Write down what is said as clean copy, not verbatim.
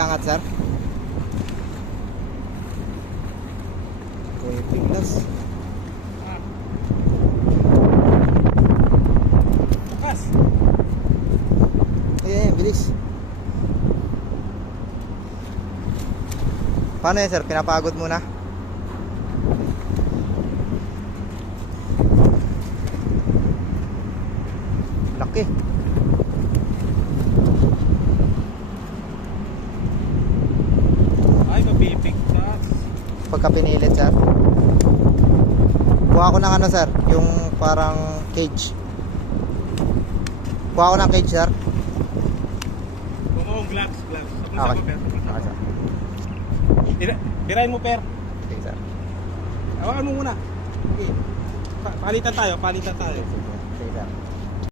angat, sir? Okay, piglas. Bukas. Ayan, bilis. Paano yan, sir? Pinapagod muna? Laki. Ay, mabibigtas. Pagka pinilit, sir. Kuha ko ng ano, sir, yung parang cage. Kuha ko ng cage, sir. Oo, gloves. Ako Okay. sa per. Okay, sir. Birahin mo, per. Okay, sir. Hawakan mo muna. Okay. Palitan tayo.